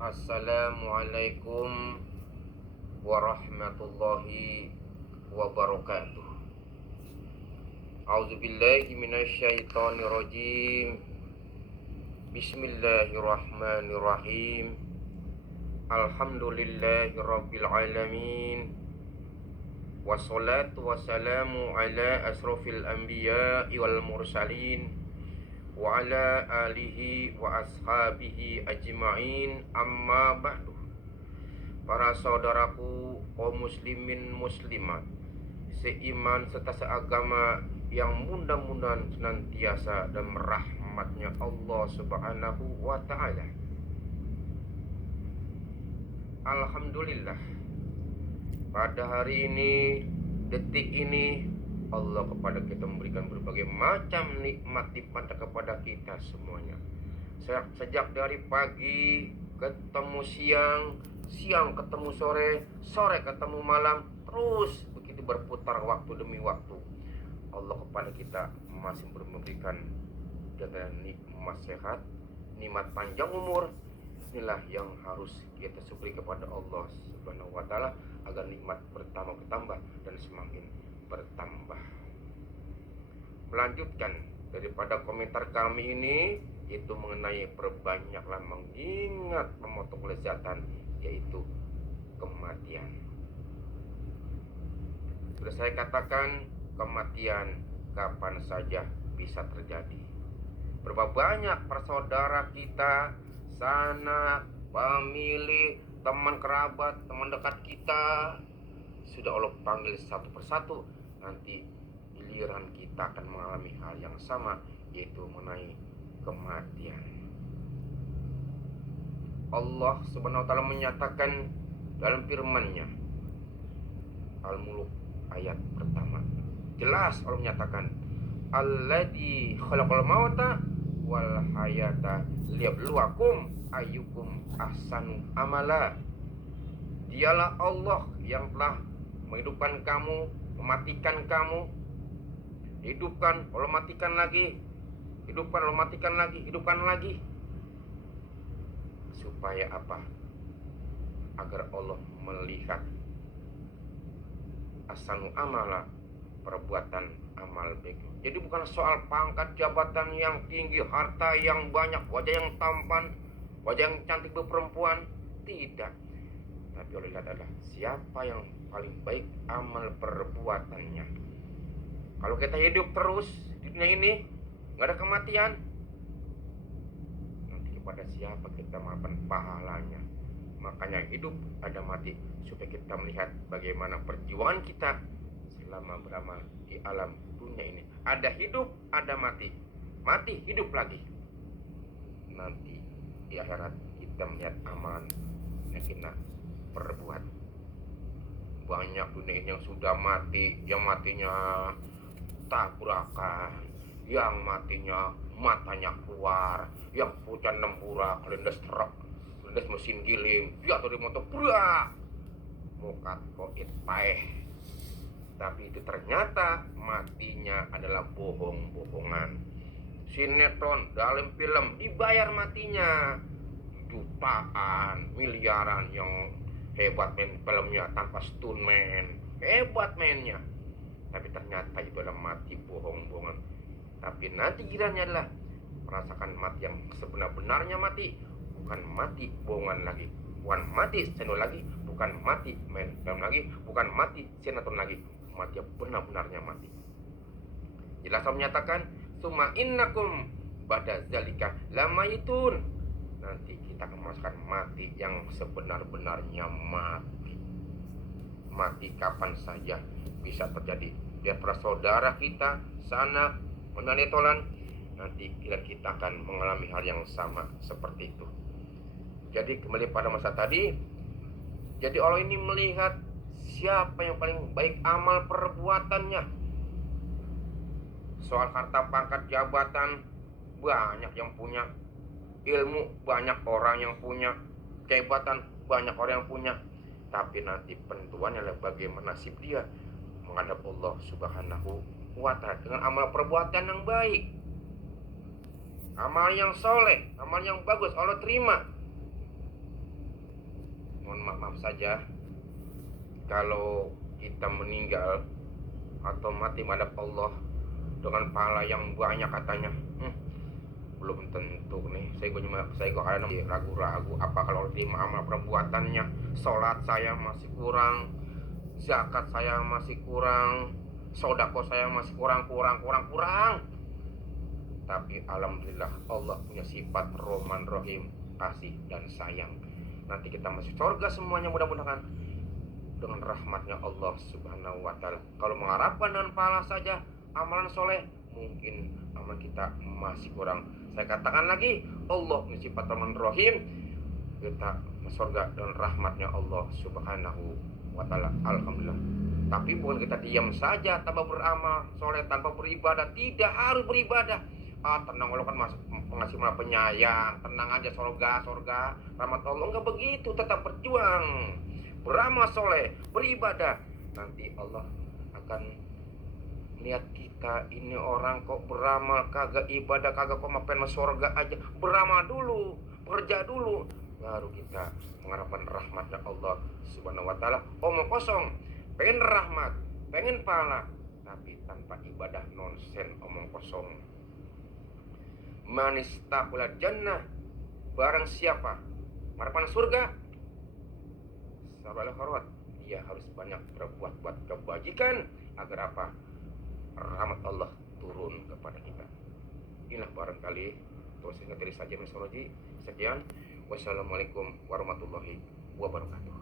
Assalamualaikum warahmatullahi wabarakatuh. A'udzubillahi minasyaitonirrajim. Bismillahirrahmanirrahim. Alhamdulillahirabbil alamin. Wassalatu wassalamu ala asrofil anbiya'i wal mursalin wa ala alihi wa ashabihi ajma'in, amma ba'du. Para saudaraku kaum muslimin muslimat seiman serta seagama yang mudah-mudahan senantiasa dan rahmatnya Allah subhanahu wa ta'ala. Alhamdulillah, pada hari ini, detik ini, Allah kepada kita memberikan berbagai macam nikmat dipatah kepada kita semuanya. Sejak dari pagi ketemu siang, siang ketemu sore, sore ketemu malam, terus begitu berputar waktu demi waktu. Allah kepada kita masih memberikan dengan nikmat sehat, nikmat panjang umur. Inilah yang harus kita syukuri kepada Allah Subhanahu wa ta'ala agar nikmat bertambah dan semakin bertambah. Melanjutkan daripada komentar kami ini, itu mengenai perbanyaklah mengingat memotong kelezatan, yaitu kematian. Sudah saya katakan, kematian kapan saja bisa terjadi. Berapa banyak persaudara kita, sanak, famili, teman kerabat, teman dekat kita sudah Allah panggil satu persatu. Nanti giliran kita akan mengalami hal yang sama, yaitu mengenai kematian. Allah Subhanahu wa ta'ala menyatakan dalam firman-Nya, Al-Mulk ayat pertama. Jelas Allah menyatakan, Alladzi khalaqal mauta wal hayata liyabluwakum ayyukum ahsanu amala. Dialah Allah yang telah menghidupkan kamu, mematikan kamu, hidupkan, Allah matikan lagi, hidupkan, Allah matikan lagi, hidupkan lagi. Supaya apa? Agar Allah melihat ahsanu amala, perbuatan amal baik. Jadi bukan soal pangkat jabatan yang tinggi, harta yang banyak, wajah yang tampan, wajah yang cantik perempuan, tidak. Tapi Allah lihat adalah siapa yang paling baik amal perbuatannya. Kalau kita hidup terus di dunia ini, nggak ada kematian, nanti kepada siapa kita makan pahalanya? Makanya hidup ada mati, supaya kita melihat bagaimana perjuangan kita selama beramal di alam dunia ini. Ada hidup, ada mati, mati hidup lagi. Nanti di akhirat kita melihat amalan yang kita perbuat. Banyak dunia ini yang sudah mati, yang matinya tabrakan, yang matinya matanya keluar, yang pucat nembura, kelindes truk, kelindes mesin giling, jatuh dari motor, burak, muka koit paeh. Tapi itu ternyata matinya adalah bohong-bohongan. Sinetron, dalam film dibayar matinya jutaan, miliaran, yang hebat main filmnya tanpa stuntman, hebat mainnya. Tapi ternyata itu adalah mati bohong-bohongan. Tapi nanti kiranya adalah merasakan mati yang sebenar-benarnya mati, bukan mati bohongan lagi, bukan mati channel lagi, bukan mati main film lagi, bukan mati sinetron lagi, mati yang benar-benarnya mati. Jelas Allah menyatakan, summa innakum ba'da zalika lamayitun. Nanti kita akan merasakan mati yang sebenar-benarnya mati. Mati kapan saja bisa terjadi. Biar para saudara kita, sanak, menanetolan, nanti kita akan mengalami hal yang sama seperti itu. Jadi kembali pada masa tadi, jadi Allah ini melihat siapa yang paling baik amal perbuatannya. Soal harta pangkat jabatan, banyak yang punya. Ilmu, banyak orang yang punya. Kehebatan, banyak orang yang punya. Tapi nanti penentuannya adalah bagaimana nasib dia menghadap Allah Subhanahu wa ta'ala dengan amal perbuatan yang baik, amal yang soleh, amal yang bagus, Allah terima. mohon maaf saja kalau kita meninggal atau mati menghadap Allah dengan pahala yang banyak katanya. Belum tentu nih. Saya kadang ragu-ragu apa kalau terima amal perbuatannya. Sholat saya masih kurang, zakat saya masih kurang, sodako saya masih kurang. Tapi alhamdulillah Allah punya sifat Rahman Rahim, kasih dan sayang. Nanti kita masuk surga semuanya mudah-mudahan dengan rahmatnya Allah Subhanahu wa Ta'ala. Kalau mengharapkan dengan pahala saja amalan soleh, mungkin amal kita masih kurang. Saya katakan lagi, Allah punya sifat Rahman Rahim, kita masuk surga dengan rahmatnya Allah Subhanahu wa Ta'ala. Alhamdulillah. Tapi bukan kita diam saja tanpa beramal soleh, tanpa beribadah. Tidak harus beribadah. Tenang, Allah kan pengasih maha penyayang, tenang aja, surga rahmat Allah. Enggak begitu, tetap berjuang, beramal soleh, beribadah. Nanti Allah akan lihat kita ini orang kok beramal kagak ibadah, kagak kok pengen surga aja. Beramal dulu, kerja dulu, baru kita mengharapkan rahmatnya Allah Subhanahu wa Ta'ala. Omong kosong, pengen rahmat, pengen pahala, tapi tanpa ibadah, nonsen, omong kosong. Manistaqul jannah, barang siapa mengharapkan surga, sahabat khairat, dia harus banyak berbuat kebajikan agar apa? Rahmat Allah turun kepada kita. Inilah barangkali terus ingat diri saja, Mas Roji. Sekian, wassalamualaikum warahmatullahi wabarakatuh.